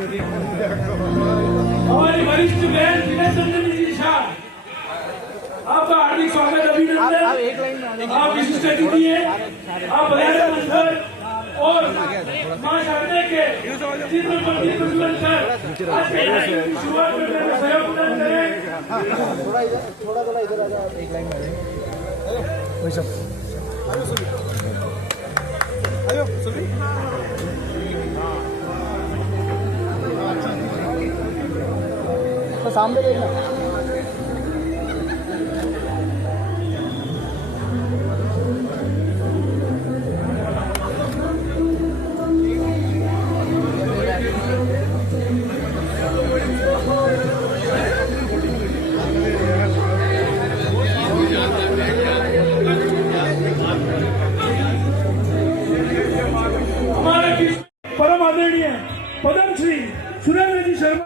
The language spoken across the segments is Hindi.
हमारी वरिष्ठ बहन विनय चंद्रनी जी शाह, आपका हार्दिक स्वागत, अभिनंदन। आप विशिष्ट अतिथि हैं, आप बधाई मंत्र और मां शारदा के चित्र पर प्रज्वलन कर आज के शुरुआत करने में सहयोग प्रदान करें। थोड़ा इधर आ जाओ, एक लाइन में वही सब आयो सभी तो सामने देखना। परम आदरणीय पद्मश्री सुरेंद्र जी शर्मा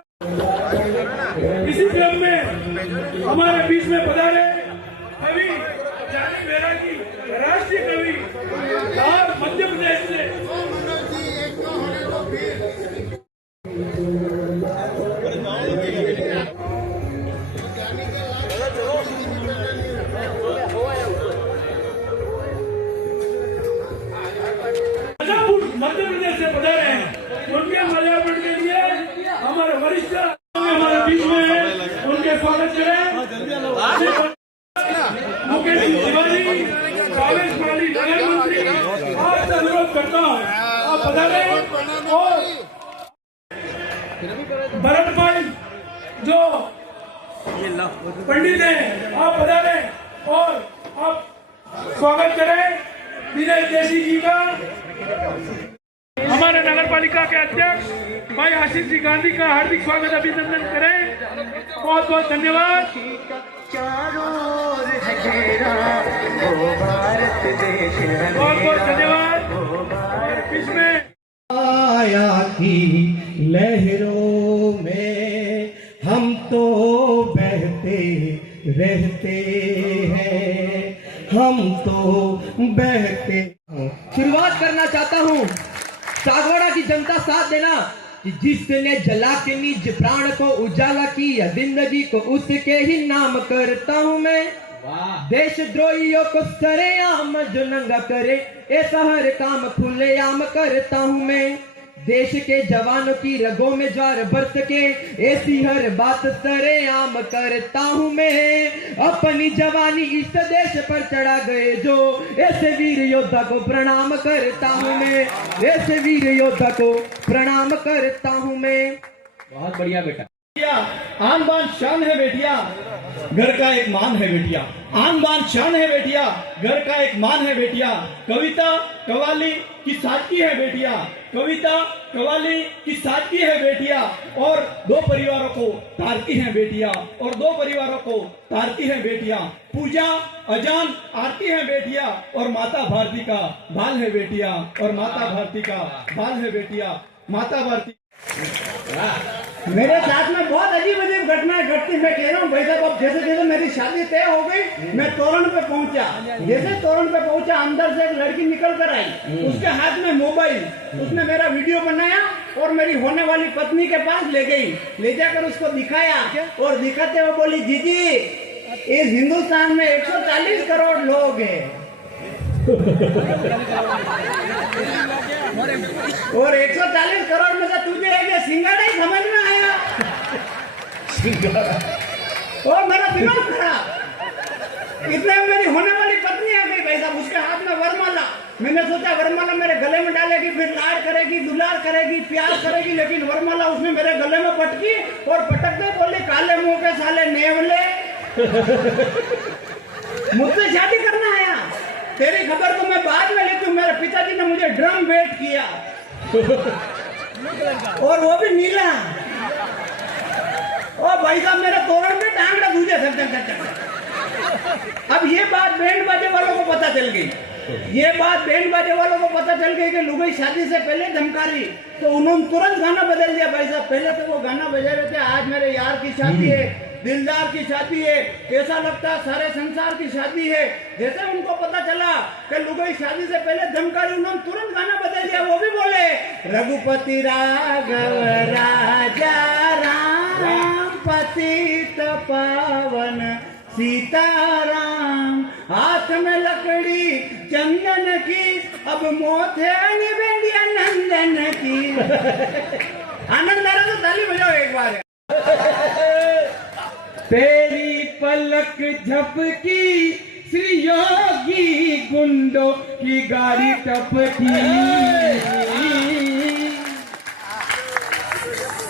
इसी क्रम में हमारे बीच में पधारे कवि जानी बैरागी, राष्ट्रीय कवि और मध्य प्रदेश से मध्य प्रदेश से पधारे हैं। उनके माल्यार्पण के लिए हमारे वरिष्ठ हमारे बीच में है, उनके स्वागत करें। मुकेश तिवारी, कांग्रेस पार्टी नगर मंत्री, आपसे अनुरोध करता हूँ आप पधारे। और भरत भाई जो पंडित हैं, आप पधारे और आप स्वागत करें विनय जैसी जी का। हमारे नगर पालिका के अध्यक्ष भाई आशीष जी गांधी का हार्दिक स्वागत, अभिनंदन करें। बहुत बहुत धन्यवाद। बहुत बहुत धन्यवाद। इसमें आया की लहरों में हम तो बहते रहते हैं, हम तो बहते। शुरुआत करना चाहता हूँ, सागवाड़ा की जनता साथ देना कि जिसने जला के निज प्राण को उजाला किया जिंदगी को उसके ही नाम करता हूँ मैं। देशद्रोहियों को सरेआम जो नंगा करे ऐसा हर काम खुलेआम करता हूँ मैं। देश के जवानों की रगों में ज्वार बरस के ऐसी हर बात सरेआम करता हूँ मैं। अपनी जवानी इस देश पर चढ़ा गए जो ऐसे वीर योद्धा को प्रणाम करता हूँ मैं, ऐसे वीर योद्धा को प्रणाम करता हूँ मैं। बहुत बढ़िया बेटा। आन बान शान है बेटिया, घर का एक मान है बेटिया। आन बान शान है बेटिया, घर का एक मान है बेटिया। कविता कवाली की सादगी है बेटिया, कविता कवाली की सादगी है बेटिया। और दो परिवारों को तारती है बेटिया, और दो परिवारों को तारती है बेटिया। पूजा अजान आरती है बेटिया, और माता भारती का बाल है बेटिया, और माता भारती का बाल है बेटिया। माता भारती मेरे साथ में बहुत अजीब अजीब घटनाएं घटती। मैं कह रहा हूँ भाई साहब, अब जैसे जैसे मेरी शादी तय हो गई, मैं तोरण पे पहुंचा। जैसे तोरण पे पहुंचा, अंदर से एक लड़की निकल कर आई, उसके हाथ में मोबाइल। उसने मेरा वीडियो बनाया और मेरी होने वाली पत्नी के पास ले गई। ले जाकर उसको दिखाया और दिखाते हुए बोली, जीजी इस हिंदुस्तान में 140 करोड़ लोग हैं और 140 करोड़ में से तुझे एक सिंगाड़ा ही समझ में आया। और मेरा दिमाग खराब। इतने में मेरी होने वाली पत्नी आ गई भाई साहब, उसके हाथ में वरमाला। मैंने सोचा वरमाला मेरे गले में डालेगी, फिर लाड करेगी, दुलार करेगी, प्यार करेगी, लेकिन वरमाला उसने मेरे गले में पटकी और पटकते बोली, काले मुंह के साले नेवले, मुझसे शादी करना आया। तेरी खबर तो मैं बाद में लेती हूँ। मेरे पिताजी ने मुझे ड्रम वेट किया और वो भी नीला। और भाई साहब मेरे तोरण पे टांगड़ा दूजे धक। अब ये बात बैंड बाजे वालों को पता चल गई। ये बात बैंड बाजे वालों को पता चल गई कि लुगाई शादी से पहले धमका रही, तो उन्होंने तुरंत गाना बदल दिया। भाई साहब पहले तो वो गाना बजा रहे थे, आज मेरे यार की शादी है, दिलदार की शादी है, ऐसा लगता है सारे संसार की शादी है। जैसे उनको पता चला कि लुगाई शादी से पहले धमकारी, उन्होंने तुरंत गाना बता दिया। वो भी बोले रघुपति राघव राजा राम पतित पावन सीताराम, हाथ में लकड़ी चंदन की, अब मौत है निवेदिया नंदन की। आनंद आ रहा तो ताली बजाओ एक बार। तेरी पलक झपकी श्री योगी गुंडों की गाड़ी टपकी,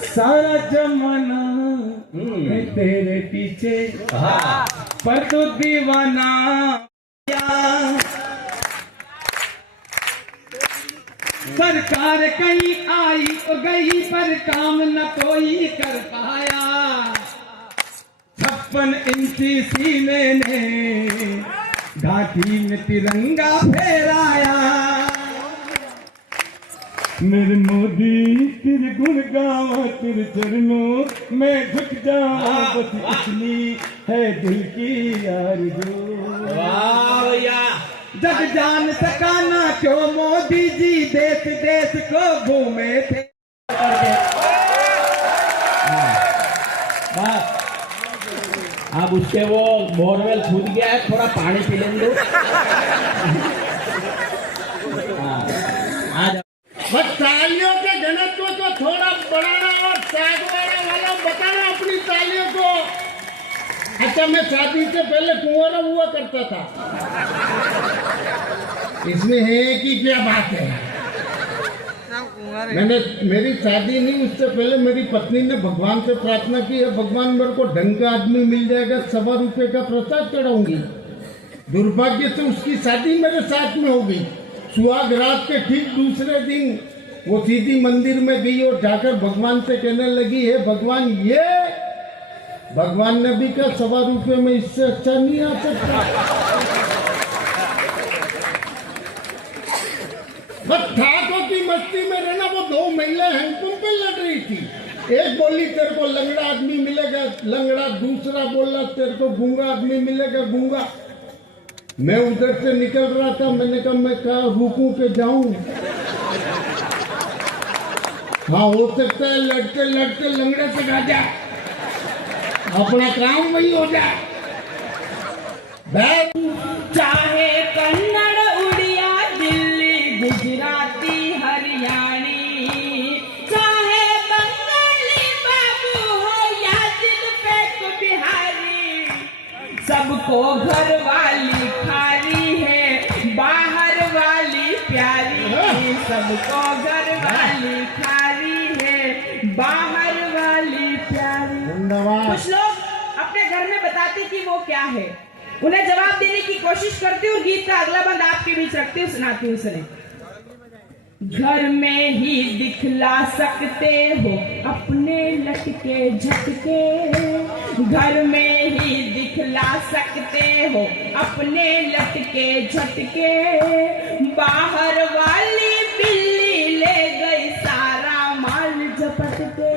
सारा जमाना है तेरे पीछे पर तू दीवाना। सरकार कहीं आई और गई पर काम न कोई कर पाया, 56 इंची सीने ने घाटी में तिरंगा फहराया। मेरे मोदी तेरे गुण गावा, तेरे चरणों में झुक जावा, बस इतनी है दिल की आरज़ू। जग जान सकाना क्यों मोदी जी देश देश को घूमे थे। अब उसके वो बोरवेल फूट गया है, थोड़ा पानी पी लें दो। बस तालियों के घनत्व को थोड़ा बढ़ाना और सागवाड़ा वाला बताना अपनी तालियों को। अच्छा, मैं शादी से पहले कुंवारा हुआ करता था। इसमें है कि क्या बात है। मैंने मेरी शादी नहीं, उससे पहले मेरी पत्नी ने भगवान से प्रार्थना की है, भगवान मेरे को ढंग का आदमी मिल जाएगा, 1.25 रुपए का प्रसाद चढ़ाऊंगी। दुर्भाग्य से उसकी शादी मेरे साथ में हो गई। सुहाग रात के ठीक दूसरे दिन वो सीधी मंदिर में गई और जाकर भगवान से कहने लगी, है भगवान, ये भगवान ने भी कहा 1.25 रुपए में इससे अच्छा नहीं आ सकता। बस ठाकों की मस्ती में रहना। वो 2 महिला हैंडपंप पे लड़ रही थी। एक बोली तेरे को लंगड़ा आदमी मिलेगा लंगड़ा, दूसरा बोला तेरे को गूंगा आदमी मिलेगा गूंगा। मैं उधर से निकल रहा था, मैंने कहा मैं कहा रुकूं के जाऊं। हाँ, हो सकता है लड़ते लड़ते लंगड़े से गा जाए, अपना काम वही हो जाए। चाहे कन्नड़ उड़िया दिल्ली गुजराती हरियाणी, चाहे बंगाली बाबू हो या दिल पे को बिहारी, सबको घर वाली खारी है बाहर वाली प्यारी, सबको घर वाली खारी है बाहर वाली प्यारी। कुछ लोग अपने घर में बताते कि वो क्या है, उन्हें जवाब देने की कोशिश करती हूँ। गीत का अगला बंद आपके बीच रखती हूँ, सुनाती हूँ। सुने। घर में ही दिखला सकते हो अपने लटके झटके, घर में ही दिखला सकते हो अपने लटके झटके, बाहर वाली बिल्ली ले गई सारा माल झपट के,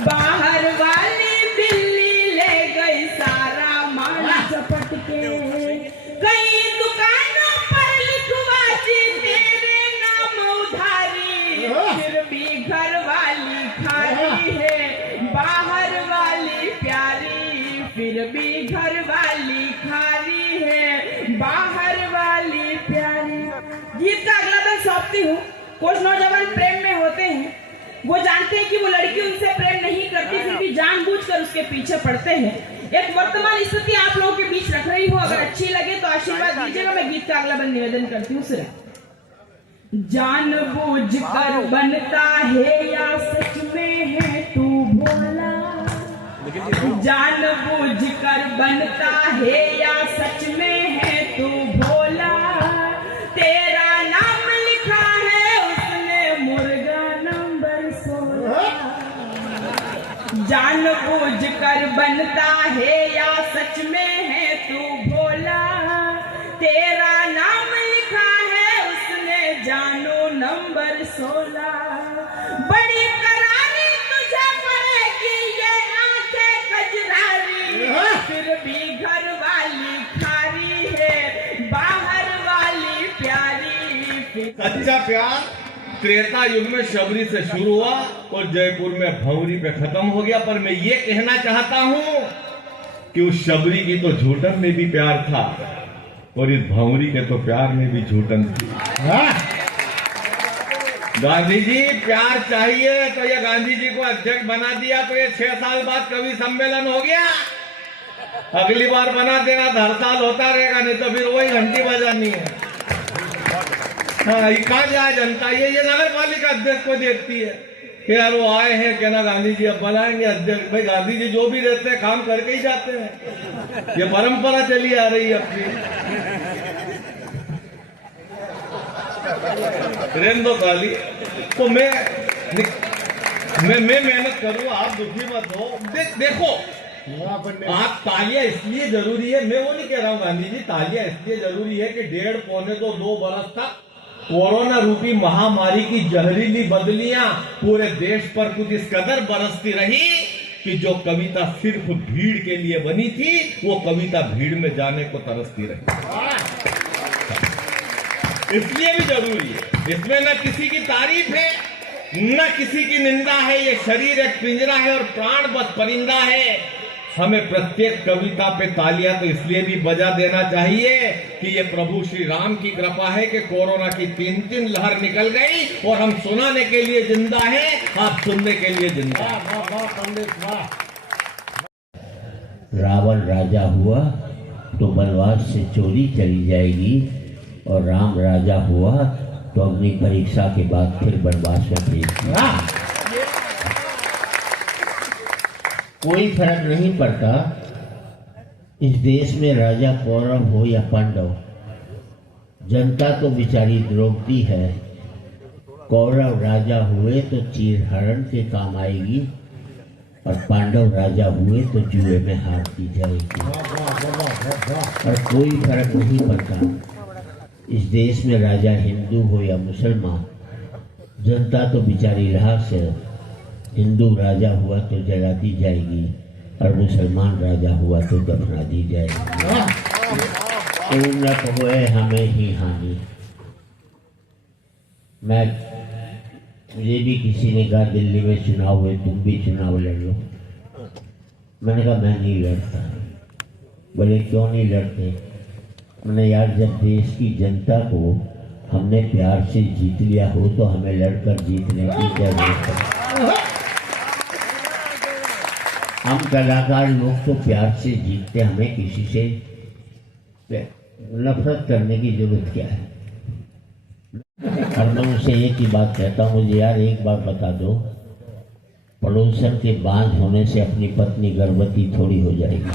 बाहर वाली बिल्ली ले गई सारा माल झपट के, कई दुकानों पर लिखवा दी तेरे नाम उधारी, फिर भी घर वाली खाली है बाहर वाली प्यारी, फिर भी घर वाली खाली है बाहर वाली प्यारी। गीत का अगला मैं सौंपती हूँ। कुछ नौजवान प्रेम में होते हैं, वो जानते हैं कि वो लड़की उनसे प्रेम नहीं करती, फिर भी जानबूझकर उसके पीछे पड़ते हैं। एक वर्तमान स्थिति आप लोगों के बीच रख रही हूँ, अगर अच्छी लगे तो आशीर्वाद दीजिएगा। मैं गीत का अगला बंद निवेदन करती हूँ। सिर्फ जानबूझकर बनता है या सच में है तू भोला, जानबूझकर बनता है या सच में है तू भोला, तेरा नाम लिखा है उसने मुर्गा नंबर 16, जानबूझकर बनता है या सच में है तू भोला, तेरा नाम लिखा है उसने जानो नंबर 16, बड़ी करारी तुझे पड़ेगी ये आंखें कजरा सच्चा प्यार त्रेता युग में शबरी से शुरू हुआ और जयपुर में भंवरी पे खत्म हो गया। पर मैं ये कहना चाहता हूं कि उस शबरी की तो झूठन में भी प्यार था और इस भंवरी के तो प्यार में भी झूठन थी। गांधी जी प्यार चाहिए तो ये गांधी जी को अध्यक्ष बना दिया तो ये 6 साल बाद कवि सम्मेलन हो गया। अगली बार बना देना तो हर साल होता रहेगा, नहीं तो फिर वही घंटी बजानी है। हाँ, कहाँ जाए जनता, ये नगर पालिका अध्यक्ष को देखती है कि यार वो आए हैं कहना गांधी जी अब बनाएंगे अध्यक्ष। भाई गांधी जी जो भी रहते हैं काम करके ही जाते हैं, ये परंपरा चली आ रही है अपनी। रहने दो खाली, तो मैं मेहनत करूँ, आप दुखी मत हो। देखो आप तालियां इसलिए जरूरी है, मैं वो नहीं कह रहा हूँ गांधी जी, तालियां इसलिए जरूरी है कि 1.5 पौने 2 बरस तक कोरोना रूपी महामारी की जहरीली बदलियां पूरे देश पर कुछ इस कदर बरसती रही कि जो कविता सिर्फ भीड़ के लिए बनी थी वो कविता भीड़ में जाने को तरसती रही। इसलिए भी जरूरी है, इसमें न किसी की तारीफ है न किसी की निंदा है। ये शरीर एक पिंजरा है और प्राण बस परिंदा है। हमें प्रत्येक कविता पे तालियां तो इसलिए भी बजा देना चाहिए कि ये प्रभु श्री राम की कृपा है कि कोरोना की 3 लहर निकल गई और हम सुनाने के लिए जिंदा हैं, आप सुनने के लिए जिंदा। रावण राजा हुआ तो वनवास से चोरी चली जाएगी और राम राजा हुआ तो अग्नि परीक्षा के बाद फिर वनवास में भेज दिया। कोई फर्क नहीं पड़ता इस देश में राजा कौरव हो या पांडव, जनता तो बेचारी द्रौपदी है। कौरव राजा हुए तो चीरहरण के काम आएगी और पांडव राजा हुए तो जुए में हारती जाएगी। और कोई फर्क नहीं पड़ता इस देश में राजा हिंदू हो या मुसलमान, जनता तो बेचारी राह से हिंदू राजा हुआ तो जला दी जाएगी और मुसलमान राजा हुआ तो दफना दी जाएगी। उन्नत हुए हमें ही हानि। मुझे भी किसी ने कहा दिल्ली में चुनाव हुए, तुम भी चुनाव लड़ लो। मैंने कहा मैं नहीं लड़ता। बोले क्यों नहीं लड़ते? मैंने यार जब देश की जनता को हमने प्यार से जीत लिया हो तो हमें लड़कर जीतने की क्या जरूरत है? हम कलाकार लोग तो प्यार से जीतते, हमें किसी से नफरत करने की जरूरत क्या है? और मैं उनसे एक ही बात कहता हूँ, मुझे यार एक बात बता दो, पड़ोसन के बांझ होने से अपनी पत्नी गर्भवती थोड़ी हो जाएगी।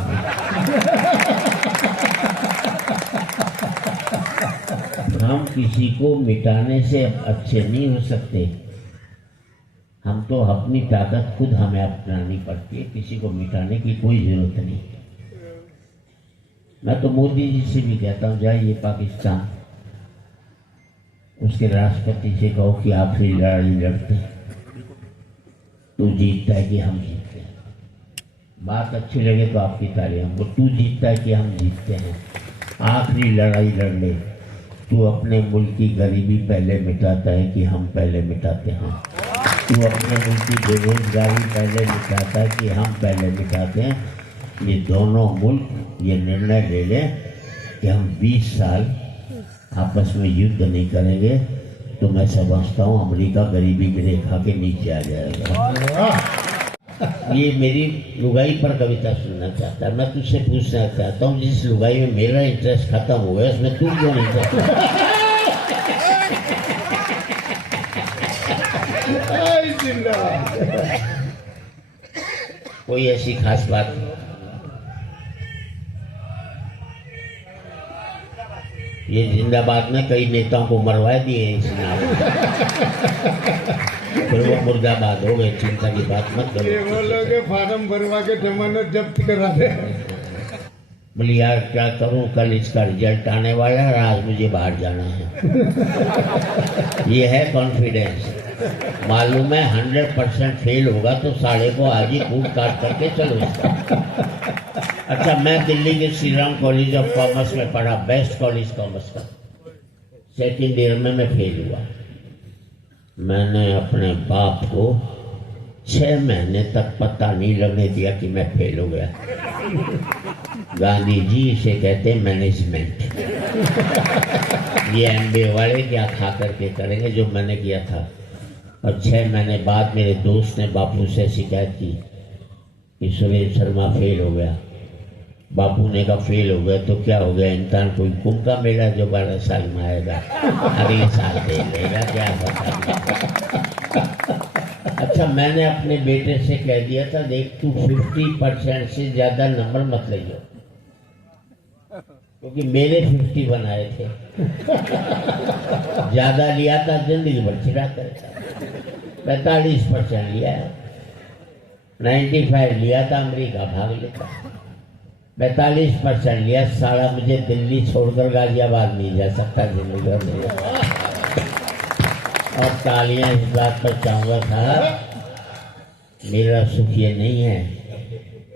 हम किसी को मिटाने से अच्छे नहीं हो सकते। हम तो अपनी ताकत खुद हमें अपनानी पड़ती है, किसी को मिटाने की कोई जरूरत नहीं। मैं तो मोदी जी से भी कहता हूँ, जाइए पाकिस्तान, उसके राष्ट्रपति से कहो कि आप फिर लड़ाई लड़ते हैं, तू जीतता है कि हम जीतते हैं। बात अच्छी लगे तो आपकी तालियां। वो तू जीतता है कि हम जीतते हैं, आखिरी लड़ाई लड़ ले। तू अपने मुल्क की गरीबी पहले मिटाता है कि हम पहले मिटाते हैं? तू अपने मुल्क की बेरोजगारी पहले मिटाता है कि हम पहले मिटाते हैं? ये दोनों मुल्क ये निर्णय ले लें कि हम 20 साल आपस में युद्ध नहीं करेंगे तो मैं समझता हूँ अमेरिका गरीबी की रेखा के नीचे आ जाएगा। ये मेरी लुगाई पर कविता सुनना चाहता है। मैं तुझसे पूछना चाहता हूँ, जिस लुगाई में मेरा इंटरेस्ट खत्म हो गया उसमें तू क्यों नहीं चाहता? कोई ऐसी खास बात नहीं। ये जिंदाबाद में कई नेताओं को मरवा दिए इस नाम फिर वो मुर्दाबाद हो गए। चिंता की बात मत करो। वो लोग फार्म भरवा के जमानत जब्त करा दे। बोले यार क्या करूं, कल इसका रिजल्ट आने वाला है और आज मुझे बाहर जाना है। ये है कॉन्फिडेंस। मालूम है 100% फेल होगा तो साढ़े को आज ही कूट काट करके चलो इसका। अच्छा, मैं दिल्ली के Shri Ram college of commerce में पढ़ा, बेस्ट कॉलेज कॉमर्स का। सेकेंड ईयर में मैं फेल हुआ। मैंने अपने बाप को 6 महीने तक पता नहीं लगने दिया कि मैं फेल हो गया। गांधी जी इसे कहते हैं मैनेजमेंट। ये एमबीए वाले क्या खा करके करेंगे जो मैंने किया था। और 6 महीने बाद मेरे दोस्त ने बापू से शिकायत की कि सुरेश शर्मा फेल हो गया। बापू ने कहा फेल हो गया तो क्या हो गया, इंसान कोई कुंभ का मेला जो 12 साल में आएगा, अगले साल दे लेगा, क्या पता। अच्छा, मैंने अपने बेटे से कह दिया था, देख तू 50% से ज्यादा नंबर मत लियो, क्योंकि मेरे 50 बनाए थे। ज्यादा लिया था जिंदगी भर चिढ़ा करता। 45% लिया, 95 लिया था, अमेरिका भाग लेता। 45% लिया, साला मुझे दिल्ली छोड़कर गाजियाबाद नहीं जा सकता जिंदगी भर। और तालियां इस बात पर चाहूंगा साहब, मेरा सुख ये नहीं है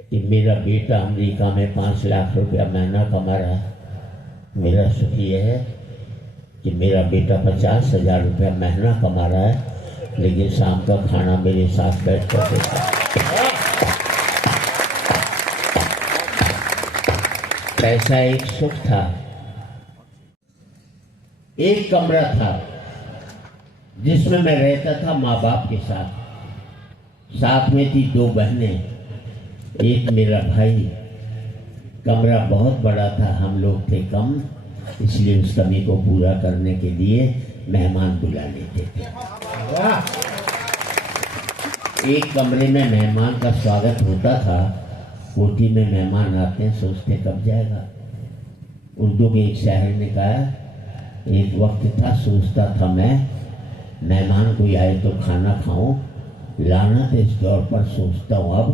कि मेरा बेटा अमेरिका में 5 लाख रुपया महीना कमा रहा है। मेरा सुख ये है कि मेरा बेटा 50,000 रुपया महीना कमा रहा है, लेकिन शाम का खाना मेरे साथ बैठ कर देता है। पैसा एक सुख था। एक कमरा था जिसमें मैं रहता था माँ बाप के साथ। साथ में थी 2 बहनें, एक मेरा भाई। कमरा बहुत बड़ा था, हम लोग थे कम, इसलिए उस कमी को पूरा करने के लिए मेहमान बुला लेते थे। एक कमरे में मेहमान का स्वागत होता था। कोठी में मेहमान आते हैं, सोचते कब जाएगा। उर्दू के एक शायर ने कहा, एक वक्त था सोचता था मैं, मेहमान कोई आए तो खाना खाऊं, लानत इस दौर पर सोचता हूं अब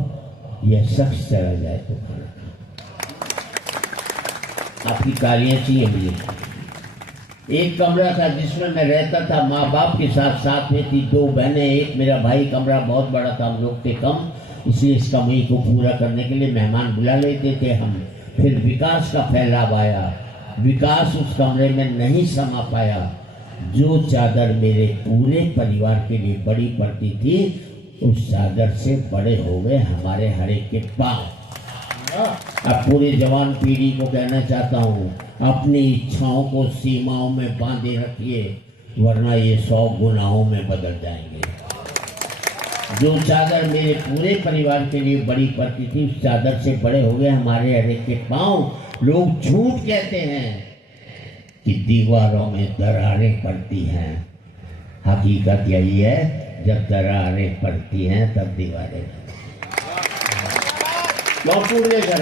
यह शख्स चला जाए तो खाना खाऊं। आपकी तालियां चाहिए मुझे। एक कमरा था जिसमें मैं रहता था माँ बाप के साथ। साथ में थी 2 बहनें, एक मेरा भाई। कमरा बहुत बड़ा था, हम लोग थे कम, इसलिए इस कमी को पूरा करने के लिए मेहमान बुला लेते थे हम। फिर विकास का फैलाव आया। विकास उस कमरे में नहीं समा पाया। जो चादर मेरे पूरे परिवार के लिए बड़ी पड़ती थी, उस चादर से बड़े हो गए हमारे हर एक के पांव। अब पूरे जवान पीढ़ी को कहना चाहता हूँ, अपनी इच्छाओं को सीमाओं में बांधे रखिए, वरना ये 100 गुनाहों में बदल जाएंगे। जो चादर मेरे पूरे परिवार के लिए बड़ी पड़ती थी, उस चादर से बड़े हो गए हमारे हर एक के पांव। लोग झूठ कहते हैं कि दीवारों में दरारें पड़ती हैं। हकीकत यही है, जब दरारें पड़ती हैं तब दीवारें। पूरे घर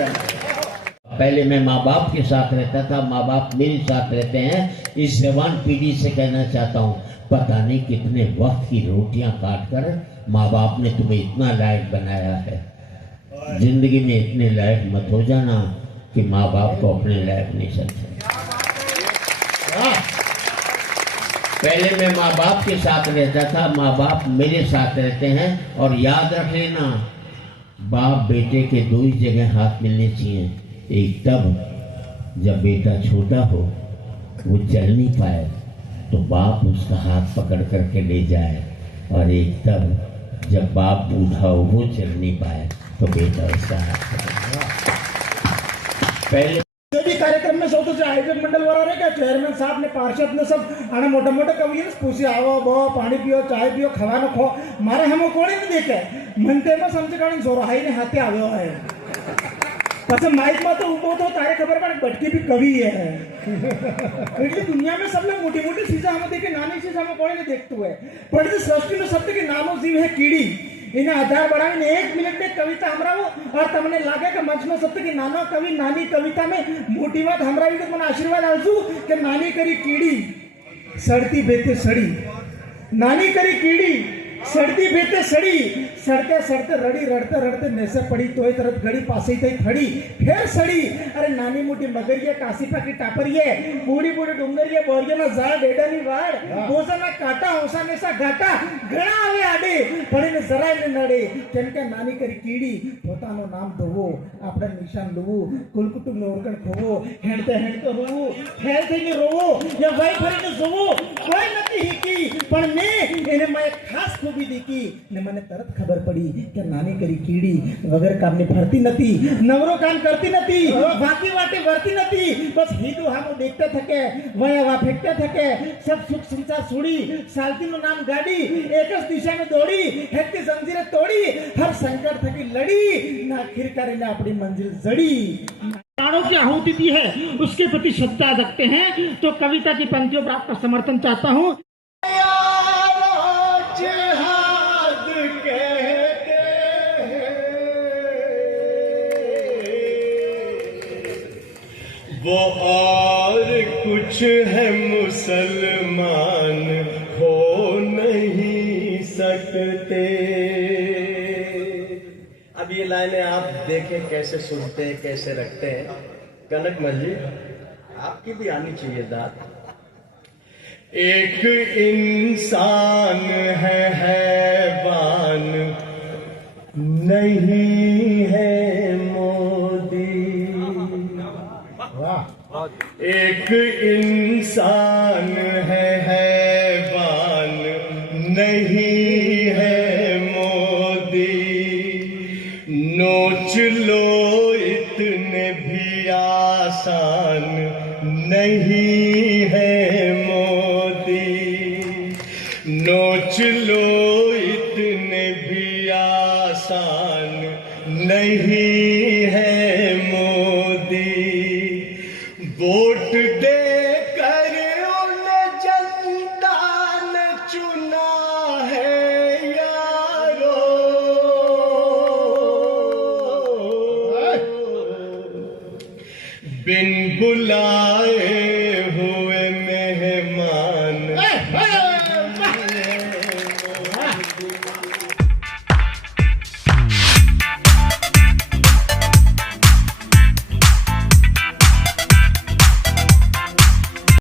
पहले मैं माँ बाप के साथ रहता था, माँ बाप मेरे साथ रहते हैं। इस जवान पीढ़ी से कहना चाहता हूँ, पता नहीं कितने वक्त की रोटियां काट कर माँ बाप ने तुम्हें इतना लायक बनाया है। जिंदगी में इतने लायक मत हो जाना कि माँ बाप को अपने लायक नहीं समझे। पहले मैं माँ बाप के साथ रहता था, माँ बाप मेरे साथ रहते हैं। और याद रख लेना, बाप बेटे के 2 ही जगह हाथ मिलने चाहिए। एक तब जब बेटा छोटा हो, वो चल नहीं पाए, तो बाप उसका हाथ पकड़ करके ले जाए। और एक तब जब बाप बूढ़ा हो, वो चल नहीं पाए, तो बेटा उसका हाथ पकड़। पहले कार्यक्रम में सौतो आयोजक मंडल वाला का चेयरमैन साहब ने, पार्षद ने सब आने मोटा मोटा कवि पूछे, आओ बो पानी पियो, चाय पियो, खवा न खो। मारे हम कोई नहीं देखे मनते में समझे कारण सोराई ने हाथे આવ્યો है। પછી માઇકમાં તો ઊભો તો તારે ખબર પડે બટકી भी कवि है। એટલે दुनिया में सब लोग मोटी मोटी चीजें हमें देखे, नानी चीज हमें कोई नहीं देखते है। पर इस सृष्टि में शब्द के नामो जीव है कीड़ी। इन्हें आधार बढ़ाने 1 मिनट में कविता हमराओ, और तमने लागे कि मंच में शब्द की नाना कवि नानी कविता में मोटी बात हमरावी तो મને आशीर्वाद आलसू कि नानी करी कीड़ी सड़ती बेते सड़ी, नानी करी कीड़ी सड़ती फिरते सड़ी, सड़ते सड़ते रड़ी, रड़ते रड़ते नेसे पड़ी, तोय तरफ गड़ी, पासे ही खड़ी, फिर सड़ी। अरे नानी मोटी मगरिये, कासीपा की टापरिये, बूढ़ी बूढ़ी डुंगरिये, बोरिये ना जाड़, डेडानी वाड़, बोझा ना काटा, होसा ने सा घाटा, घड़ा आवे आडे, पड़े ने जरा ने नडे, केम के नानी करी कीड़ी, पोतानो नाम दोवो, आपड़ा निशान लोवो, कुल कुटुंब ने ओरकण खोवो, हेंडते हेंडते होवो, फैलते ने रोवो, या वाई भरी ने जोवो, कोई नती हिकी, पण ने એને માં એક ખાસ ખૂબી દીકી ને મને તરત ખબર પડી કે નાની કરી કીડી વગર કામની ફરતી નથી, નવરો કામ કરતી નથી, વાકી વાટે વર્તી નથી, બસ હીધું હામું દેખતે થકે, વયા વા ફેંકતે થકે, सब सुख संसार छोड़ी, सालतीનું નામ ગાડી, એક જ દિશામાં દોડી, હેતી જંજીરે તોડી, હર સંકટ થકી લડી, ના આખિર કરીને આપણી મંજિલ જડી। प्राणों की आहुति दी है, उसके प्रति श्रद्धा रखते हैं, तो कविता की पंक्तियों पर आपका समर्थन चाहता हूँ। वो और कुछ है मुसलमान हो नहीं सकते। अब ये लाइनें आप देखें कैसे सुनते हैं, कैसे रखते हैं। कनकमल जी, आपकी भी आनी चाहिए दाद। एक इंसान है हैवान नहीं है मोदी। एक इंसान है हैवान नहीं है मोदी। नोच लो इतने भी आसान नहीं है मोदी। नोच लो इतने भी आसान नहीं है मोदी। वोट देकर उन्हें जनता ने चुना है यारो। बिन बुलाए